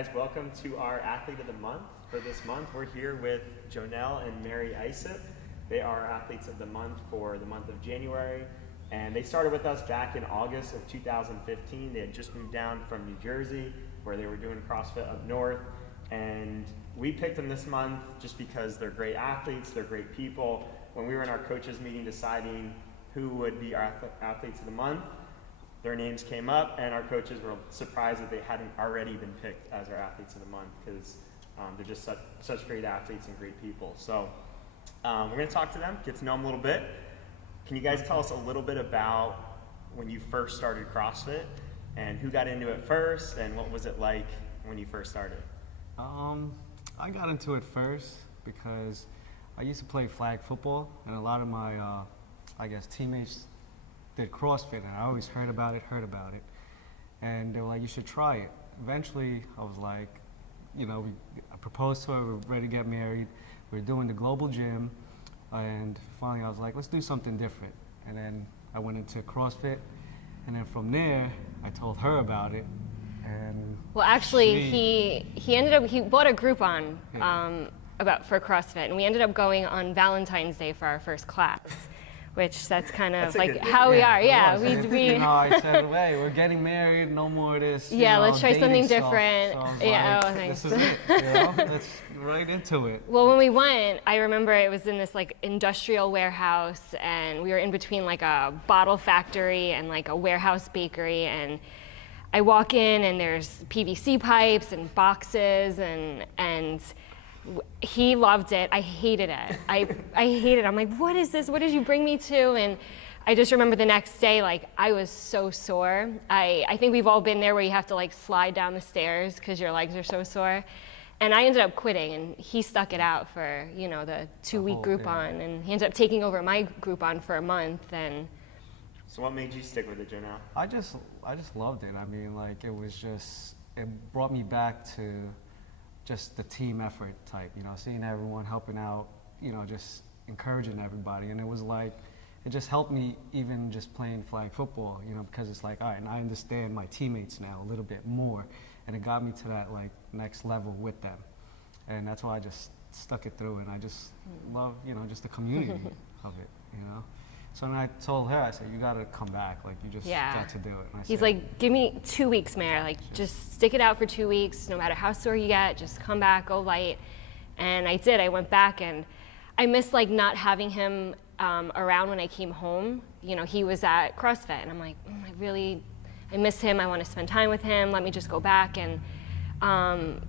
guys, welcome to our Athlete of the Month. For this month, we're here with Jonel and Mary Isip. They are Athletes of the Month for the month of January, and they started with us back in August of 2015. They had just moved down from New Jersey, where they were doing CrossFit up north, and we picked them this month just because they're great athletes, they're great people. When we were in our coaches meeting deciding who would be our Athletes of the Month, their names came up, and our coaches were surprised that they hadn't already been picked as our Athletes of the Month because they're just such great athletes and great people. So we're going to talk to them, get to know them a little bit. Can you guys tell us a little bit about when you first started CrossFit and who got into it first and what was it like when you first started? I got into it first because I used to play flag football, and a lot of my, teammates did CrossFit, and I always heard about it, and they were like, you should try it. Eventually, I was like, I proposed to her, we were ready to get married, we were doing the global gym, and finally I was like, let's do something different. And then I went into CrossFit, and then from there, I told her about it. And well, actually, he bought a Groupon for CrossFit, and we ended up going on Valentine's Day for our first class. Which that's kind of like how we are. Yeah, we I said, hey, we're getting married, no more of this. Yeah, let's try something different. So yeah, like, thanks. This is it. Let's right into it. Well, when we went, I remember it was in this like industrial warehouse, and we were in between like a bottle factory and like a warehouse bakery, and I walk in and there's PVC pipes and boxes and he loved it. I hated it. I hated it. I'm like, what is this? What did you bring me to? And I just remember the next day, like, I was so sore. I think we've all been there where you have to like slide down the stairs because your legs are so sore. And I ended up quitting, and he stuck it out for, the 2-week Groupon, and he ended up taking over my Groupon for a month. And so what made you stick with it, Jonel? I just loved it. I mean, like, it brought me back to just the team effort type, seeing everyone helping out, just encouraging everybody. And it was like, it just helped me even just playing flag football, because it's like, all right, and I understand my teammates now a little bit more. And it got me to that like next level with them. And that's why I just stuck it through, and I just love, just the community of it, So then I told her, I said, you gotta come back, like you just got to do it. And he's like, give me 2 weeks, Mare, like just stick it out for 2 weeks, no matter how sore you get, just come back, go light. And I did, I went back, and I missed like not having him around when I came home. He was at CrossFit, and I'm like, I miss him, I wanna spend time with him, let me just go back. And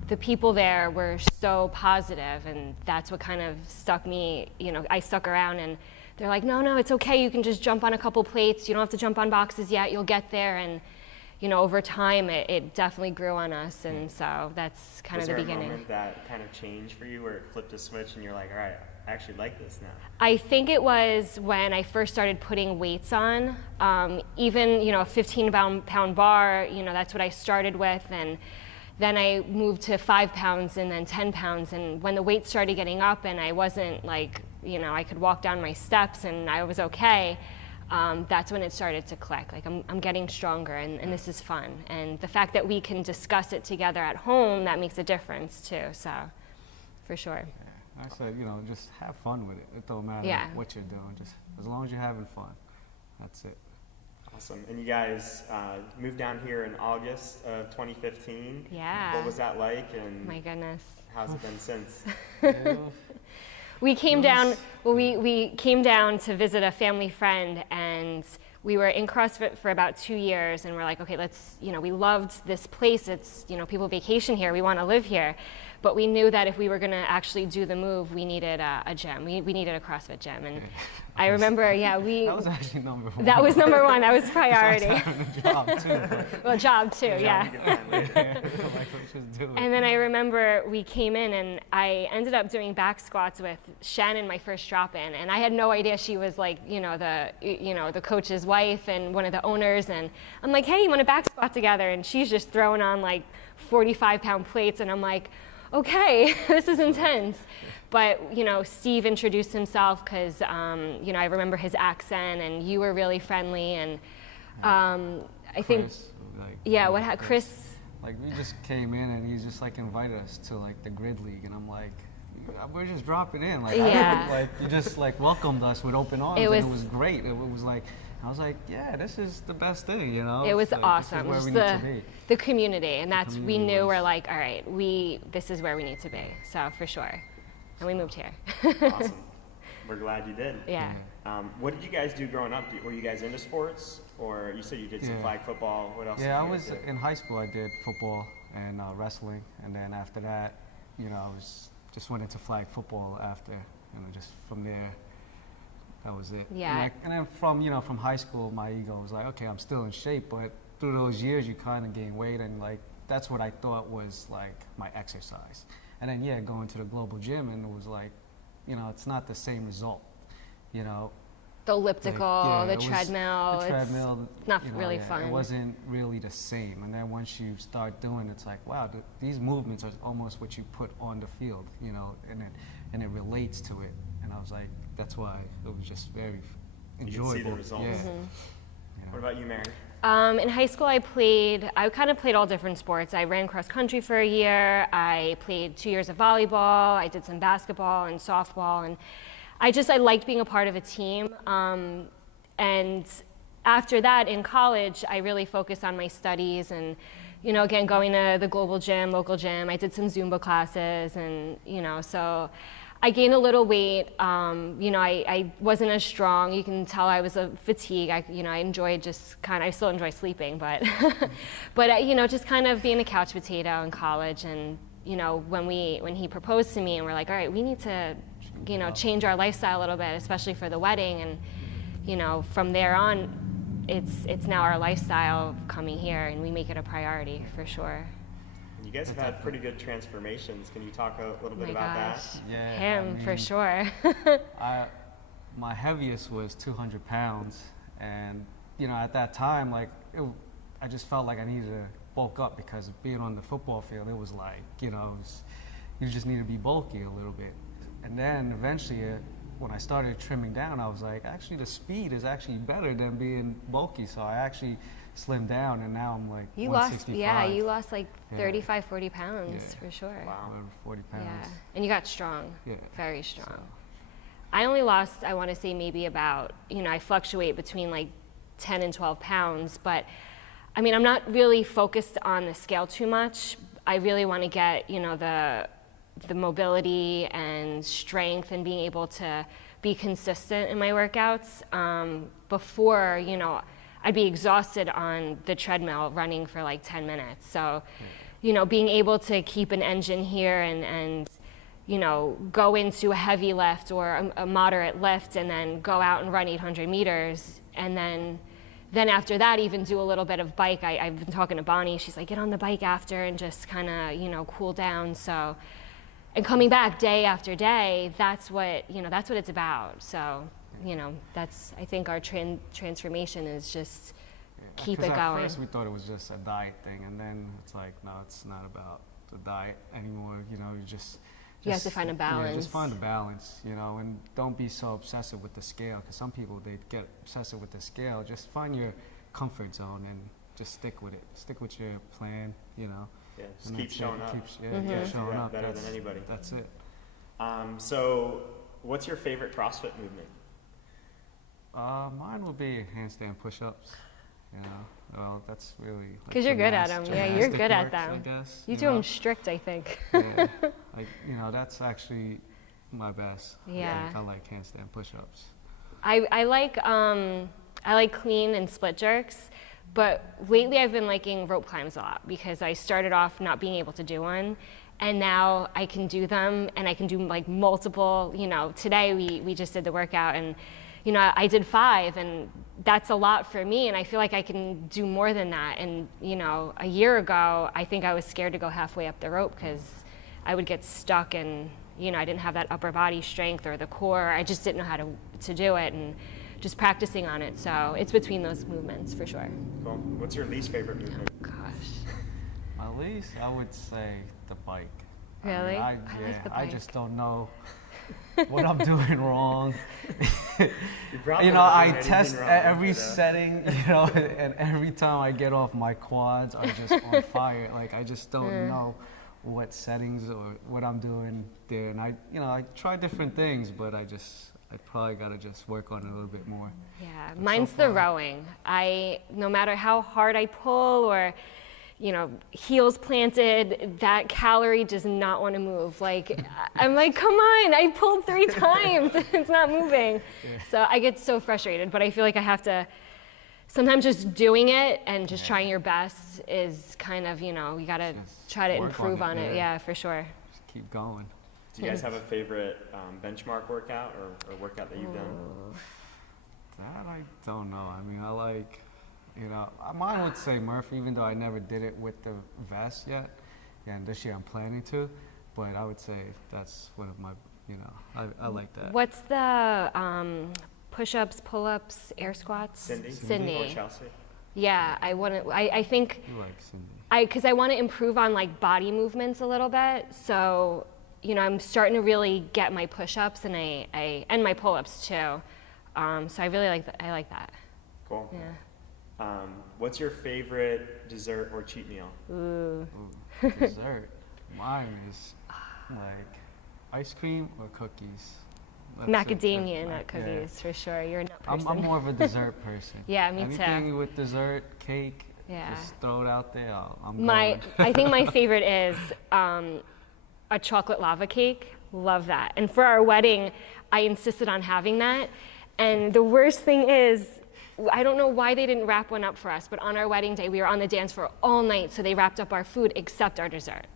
the people there were so positive, and that's what kind of stuck me, I stuck around, and they're like, no, it's okay. You can just jump on a couple plates. You don't have to jump on boxes yet. You'll get there. And, over time, it definitely grew on us. And so that's kind of the beginning. Was there a moment that kind of changed for you where it flipped a switch and you're like, all right, I actually like this now? I think it was when I first started putting weights on. Even, a 15-pound bar, that's what I started with. And then I moved to 5 pounds and then 10 pounds. And when the weight started getting up and I wasn't like, I could walk down my steps and I was okay, that's when it started to click. Like I'm getting stronger, and this is fun. And the fact that we can discuss it together at home, that makes a difference too, so for sure. Yeah. I said, just have fun with it. It don't matter what you're doing, just as long as you're having fun, that's it. Awesome. And you guys moved down here in August of 2015. Yeah. What was that like? And my goodness. How's it been since? We came down. Well, we came down to visit a family friend, and we were in CrossFit for about 2 years, and we're like, okay, let's. We loved this place. It's people vacation here. We want to live here. But we knew that if we were going to actually do the move, we needed a gym. We needed a CrossFit gym. And I remember, that was actually number one. That was number one. That was priority. Job too. Well, job too, yeah. And then I remember we came in, and I ended up doing back squats with Shannon, my first drop-in. And I had no idea she was like, the coach's wife and one of the owners. And I'm like, hey, you want to back squat together? And she's just throwing on like 45-pound plates, and I'm like, okay, this is intense. But, Steve introduced himself because, I remember his accent, and you were really friendly. And I think, Chris, Chris Like we just came in and he just like invited us to like the grid league, and I'm like, we're just dropping in. Like, Yeah. like you just like welcomed us with open arms, It and was- it was great. It was like, I was like, yeah, this is the best thing, you know. It was Like, awesome. This is Just where we need to be. the community, and that's we community knew was- we're like, all right, this is where we need to be. So for sure, and we moved here. Awesome. We're glad you did. Yeah. What did you guys do growing up? Were you guys into sports, or you said you did some Yeah. flag football? What else? Yeah, I did you was guys do? in high school. I did football and wrestling, and then after that, you know, I was just went into flag football after, and just from there, that was it. Yeah. And then from high school, my ego was like, okay, I'm still in shape, but through those years, you kind of gain weight, and like that's what I thought was like my exercise. And then going to the global gym, and it was like, you know, it's not the same result, you know. The elliptical, Like, the it was- treadmill. The treadmill. It's not you know, really fun. It wasn't really the same. And then once you start doing it, it's like, wow, these movements are almost what you put on the field, you know, and it relates to it. And I was like, that's why it was just very You enjoyable. could see the results. Yeah. Mm-hmm. You know. What about you, Mary? In high school, I kind of played all different sports. I ran cross country for a year. I played 2 years of volleyball. I did some basketball and softball. And I liked being a part of a team. And after that, in college, I really focused on my studies and, you know, again, going to the global gym, local gym. I did some Zumba classes and, you know, so I gained a little weight. You know, I wasn't as strong. You can tell I was a fatigue. I enjoyed I still enjoy sleeping, but, but you know, just kind of being a couch potato in college. And, you know, when he proposed to me and we're like, all right, we need to, you know, change our lifestyle a little bit, especially for the wedding. And, you know, from there on, it's now our lifestyle coming here, and we make it a priority for sure. You guys have had pretty good transformations. Can you talk a little bit Oh my about gosh. that? Yeah, Him, I for mean, sure. My heaviest was 200 pounds, and you know, at that time, like I just felt like I needed to bulk up because being on the football field, it was like, you know, you just need to be bulky a little bit. And then eventually, when I started trimming down, I was like, actually, the speed is actually better than being bulky. So I actually slimmed down, and now I'm like You 165. you lost like Yeah. 35, 40 pounds Yeah. for sure. Wow. Over 40 pounds. Yeah, and you got strong, Yeah. very strong. So- I only lost, I want to say maybe about, you know, I fluctuate between like 10 and 12 pounds, but I mean, I'm not really focused on the scale too much. I really want to get, you know, the mobility and strength and being able to be consistent in my workouts. Before, you know, I'd be exhausted on the treadmill running for like 10 minutes. So, you know, being able to keep an engine here and you know, go into a heavy lift or a moderate lift and then go out and run 800 meters. And then after that, even do a little bit of bike. I've been talking to Bonnie. She's like, get on the bike after and just kind of, you know, cool down. So, and coming back day after day, that's what it's about. So, you know, I think our transformation is just keep it 'Cause going. At first we thought it was just a diet thing, and then it's like, no, it's not about the diet anymore. You know, You have to find a Yeah, balance. just find a balance, you know, and don't be so obsessive with the scale. Because some people, they get obsessive with the scale. Just find your comfort zone and just stick with it. Stick with your plan, you know. Yeah, just and keep that's it. showing up. Keep You guys do showing that up. better That's- than anybody. That's it. So, what's your favorite CrossFit movement? Mine will be handstand push-ups. You know, well, that's really like 'Cause you're good at 'em. Yeah, you're gymnastic good at works, I them. guess, You do know? them strict, I think. Yeah, like, you know, that's actually my best. Yeah. I like handstand push-ups. I like clean and split jerks, but lately I've been liking rope climbs a lot because I started off not being able to do one, and now I can do them, and I can do like multiple. You know, today we just did the workout, and you know, I did 5, and that's a lot for me, and I feel like I can do more than that. And you know, a year ago, I think I was scared to go halfway up the rope because I would get stuck, and you know, I didn't have that upper body strength or the core. I just didn't know how to do it, and just practicing on it. So it's between those movements for sure. Cool. What's your least favorite movement? Gosh. At least I would say the bike. Really? I I like the I bike. just don't know. what I'm doing wrong. You're probably You know, not I doing anything test wrong, every you know? setting, you know, and every time I get off, my quads are just on fire. Like, I just don't know what settings or what I'm doing there. And I try different things, but I probably got to just work on it a little bit more. Yeah, But mine's so the far- rowing. No matter how hard I pull or, heels planted, that calorie does not want to move. Like, I'm like, come on, I pulled 3 times, it's not moving. So I get so frustrated, but I feel like I have to, sometimes just doing it and just trying your best is kind of, you gotta Just try to work on improve it, on it. yeah. Yeah, for sure. Just keep going. Do you guys have a favorite benchmark workout or workout that you've done? That I don't know. I mean, I like, mine would say Murphy, even though I never did it with the vest yet. Yeah, and this year I'm planning to, but I would say that's one of my, I like that. What's the push-ups, pull-ups, air squats? Cindy? Or Sydney. Chelsea? Yeah, I think, You like Cindy. because I want to improve on like body movements a little bit. So, I'm starting to really get my push-ups and and my pull-ups too. So I really like that. I like that. Cool. Yeah. What's your favorite dessert or cheat meal? Ooh. Ooh, dessert. Mine is like ice cream or cookies. That's it. Macadamia nut Yeah. cookies for sure. You're a nut person. I'm more of a dessert person. Yeah, me too. Anything with dessert, cake, Yeah. just throw it out there. I'm My, going. I think my favorite is a chocolate lava cake. Love that. And for our wedding, I insisted on having that. And the worst thing is, I don't know why they didn't wrap one up for us, but on our wedding day, we were on the dance floor all night, so they wrapped up our food except our dessert.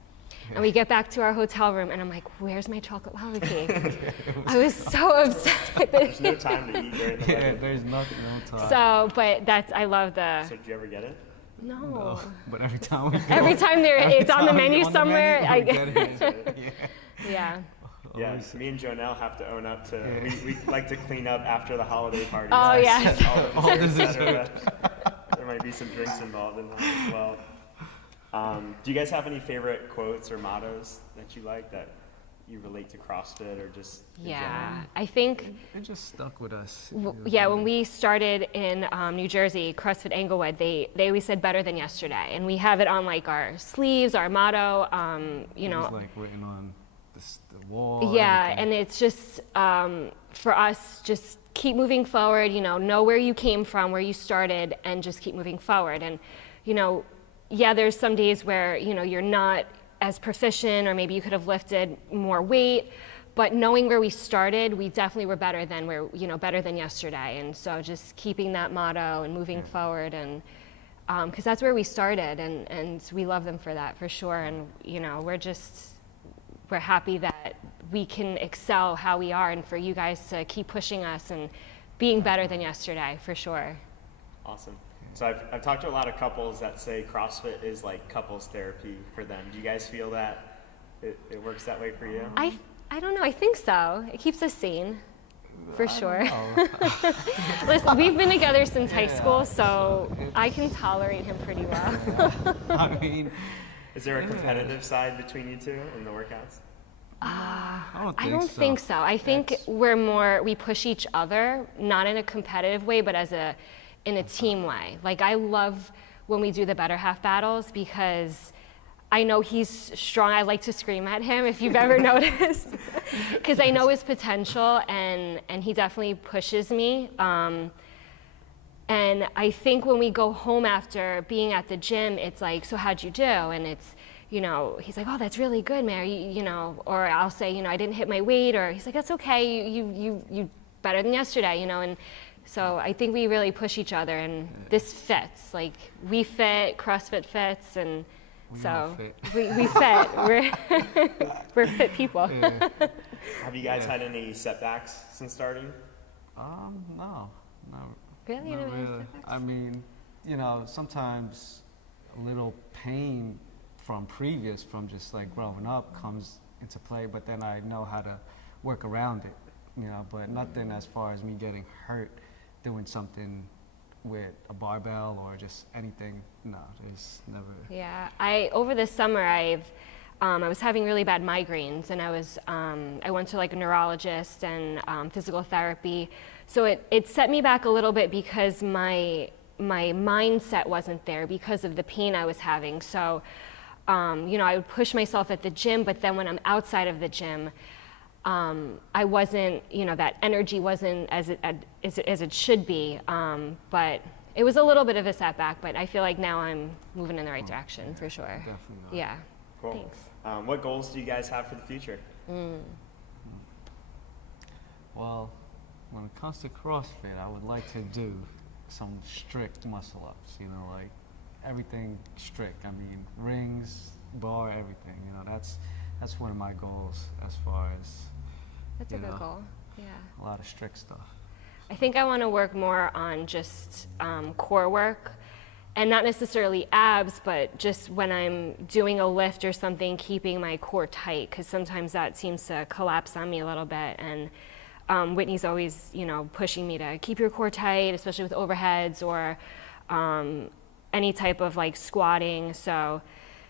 And we get back to our hotel room, and I'm like, where's my chocolate lava cake? I was so upset. There's no time to eat during the Yeah, wedding. there's nothing, no time. So, but I love the, So did you ever get it? no. No, but every time we go, Every time it's on the time we menu go on the somewhere, menu, we get it. Yeah. yeah. Yeah, Always- me and Jonel have to own up to. We like to clean up after the holiday party. Oh, yes. All the the desserts, et cetera. There might be some drinks involved in that as well. Do you guys have any favorite quotes or mottos that you like that you relate to CrossFit or just? in Yeah, general? I think, It just stuck with us. yeah, when we started in New Jersey, CrossFit Englewood, they always said better than yesterday. And we have it on like our sleeves, our motto, It was like written on the wall. yeah, everything. and it's just for us, just keep moving forward, know where you came from, where you started, and just keep moving forward. And, yeah, there's some days where, you're not as proficient, or maybe you could have lifted more weight, but knowing where we started, we definitely were better than better than yesterday. And so just keeping that motto and moving forward, and because that's where we started, and we love them for that, for sure. And, we're happy that we can excel how we are, and for you guys to keep pushing us and being better than yesterday, for sure. Awesome. So I've talked to a lot of couples that say CrossFit is like couples therapy for them. Do you guys feel that it works that way for you? I don't know, I think so. It keeps us sane, for sure. Oh, Listen, we've been together since high school, so I can tolerate him pretty well. I mean, Is there a competitive side between you two in the workouts? I don't think so. I think we push each other, not in a competitive way, but in a team way. Like, I love when we do the better half battles, because I know he's strong. I like to scream at him, if you've ever noticed, because I know his potential, and he definitely pushes me. And I think when we go home after being at the gym, it's like, so how'd you do? And it's, he's like, oh, that's really good, Mary, or I'll say, I didn't hit my weight, or he's like, that's okay, you better than yesterday, and so I think we really push each other, and this fits. Like, we fit, CrossFit fits, and We all so fit. we fit. We're fit people. Yeah. Have you guys had any setbacks since starting? No. Really? You Not know, really. I mean, sometimes a little pain from just like growing up comes into play, but then I know how to work around it, but nothing as far as me getting hurt doing something with a barbell or just anything. No, there's never. Yeah, over the summer I was having really bad migraines, and I went to like a neurologist and physical therapy. So it set me back a little bit because my mindset wasn't there because of the pain I was having. So, I would push myself at the gym, but then when I'm outside of the gym, I wasn't, that energy wasn't as it should be. But it was a little bit of a setback, but I feel like now I'm moving in the right direction for sure. Definitely not. Yeah. Cool. Thanks. What goals do you guys have for the future? Well, when it comes to CrossFit, I would like to do some strict muscle ups, like everything strict. I mean, rings, bar, everything. That's one of my goals as far as That's a good goal. Yeah. a lot of strict stuff. I think I want to work more on just core work, and not necessarily abs, but just when I'm doing a lift or something, keeping my core tight, because sometimes that seems to collapse on me a little bit. And Whitney's always, pushing me to keep your core tight, especially with overheads or any type of like squatting. So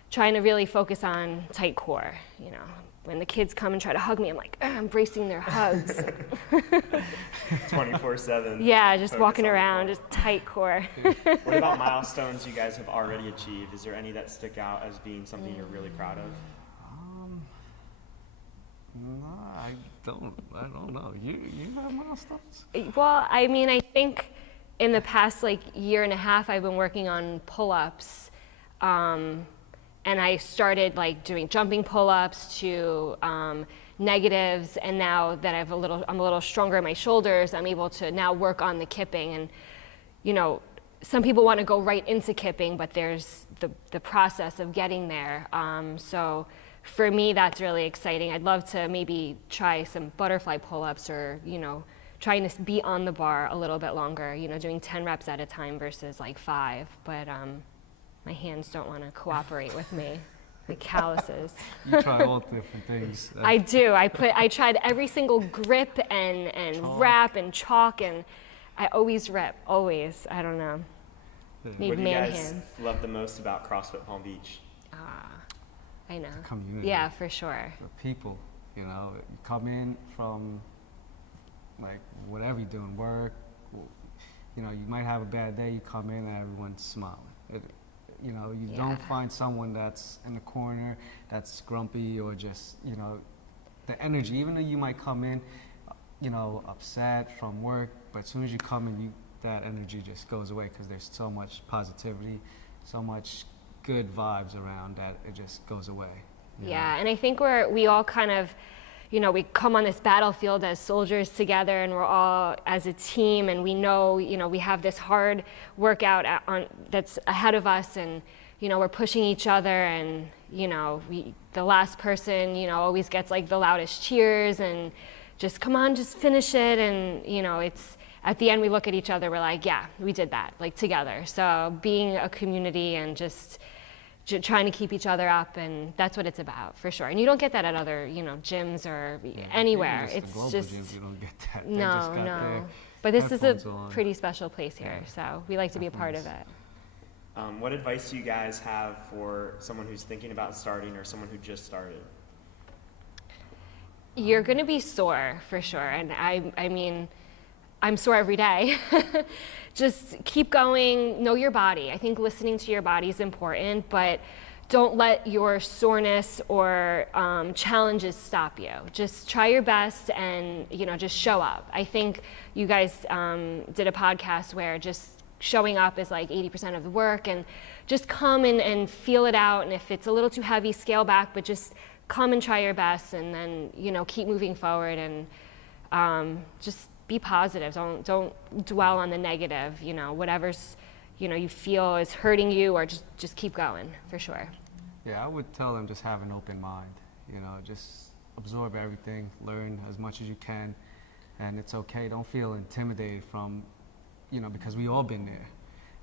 trying to really focus on tight core. When the kids come and try to hug me, I'm like, embracing their hugs. 24/7. Yeah, just focus walking on the around, core. just tight core. What about milestones you guys have already achieved? Is there any that stick out as being something you're really proud of? No, I don't know. You have milestones? Well, I mean, I think in the past year and a half, I've been working on pull-ups, and I started doing jumping pull-ups to negatives, and now that I'm a little stronger in my shoulders, I'm able to now work on the kipping. And some people want to go right into kipping, but there's the process of getting there. So for me, that's really exciting. I'd love to maybe try some butterfly pull-ups, or trying to be on the bar a little bit longer, doing 10 reps at a time versus 5. But my hands don't want to cooperate with me. The calluses. You try all different things. I do. I tried every single grip and wrap and chalk, and I always rip. Always. I don't know. Need What do you man guys hands. love the most about CrossFit Palm Beach? I know. Community. Yeah, for sure. The people, you come in from whatever you're doing, work, you might have a bad day, you come in and everyone's smiling. You don't find someone that's in the corner that's grumpy or just, the energy, even though you might come in, upset from work, but as soon as you come in, that energy just goes away because there's so much positivity, so much good vibes around that it just goes away. Yeah, and I think we all kind of, we come on this battlefield as soldiers together, and we're all as a team, and we know, we have this hard workout that's ahead of us, and we're pushing each other, and the last person always gets the loudest cheers, and just come on, just finish it, and it's at the end we look at each other, we're like, yeah, we did that together. So being a community and just trying to keep each other up, and that's what it's about for sure. And you don't get that at other gyms or anywhere. Even it's the global just gyms, you don't get that. They no, just got no. their But this is a headphones on. pretty special place here, so we like to be a part of it. What advice do you guys have for someone who's thinking about starting or someone who just started? You're going to be sore for sure, and I mean, I'm sore every day. Just keep going, know your body. I think listening to your body is important, but don't let your soreness or challenges stop you. Just try your best and just show up. I think you guys did a podcast where just showing up is 80% of the work, and just come and feel it out, and if it's a little too heavy, scale back, but just come and try your best, and then keep moving forward, and just be positive. Don't dwell on the negative. Whatever's you feel is hurting you, or just keep going for sure. Yeah, I would tell them just have an open mind. Just absorb everything, learn as much as you can, and it's okay. Don't feel intimidated from, because we all been there,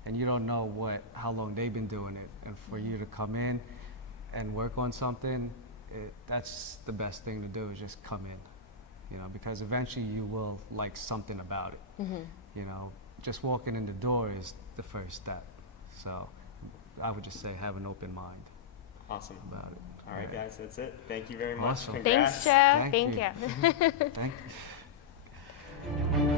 and you don't know how long they've been doing it, and for you to come in and work on something, that's the best thing to do, is just come in. Because eventually you will like something about it. Mm-hmm. Just walking in the door is the first step. So I would just say have an open mind. Awesome. About it. All right, guys, that's it. Thank you very much. Awesome. Congrats. Thanks, Jeff. Thank Thank you. you. Thank you.